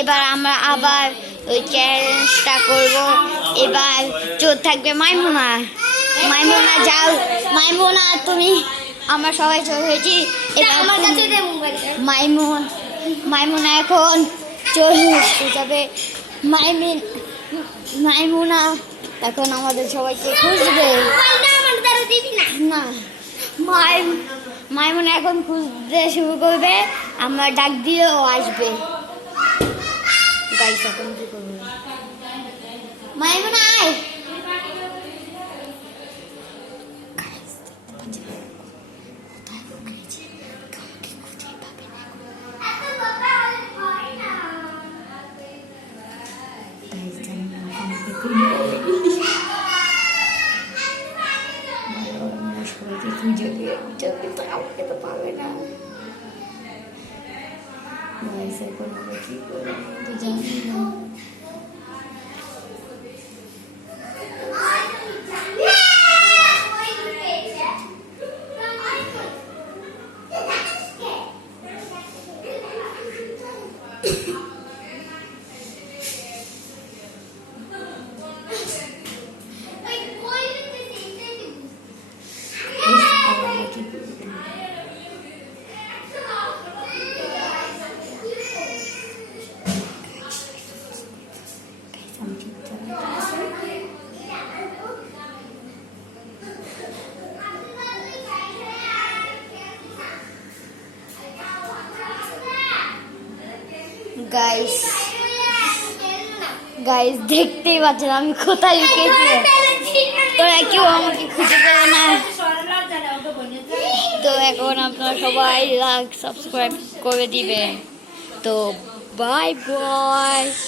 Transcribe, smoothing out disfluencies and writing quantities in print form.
এবার আমরা আবার ওই চ্যালেঞ্জটা করব। এবার চোর থাকবে মাইমুনা। মাইমুনা যাও, মাইমুনা তুমি, আমরা সবাই চোর হয়েছি। এবার আমার কাছে দে মোবাইলটা। মাইমুনা এখন চোর হয়ে যাবে। মাইমুনা এখন আমাদের সবাইকে খুঁজবে। না, মাইমুনা এখন খুঁজতে শুরু করবে, আমরা ডাক দিলেও আসবে। গাইস এখন কি করবো? মাইমুনা আয়। আমাকে তো পাবে না। কি করবো জানি না। গাইস দেখতেই পাচ্ছেন আমি কোথায় লুকিয়েছি। তোরা কেউ আমাকে খুঁজে পেলে না। তো এখন আপনারা সবাই লাইক সাবস্ক্রাইব করে দিবেন। তো বাই বাই।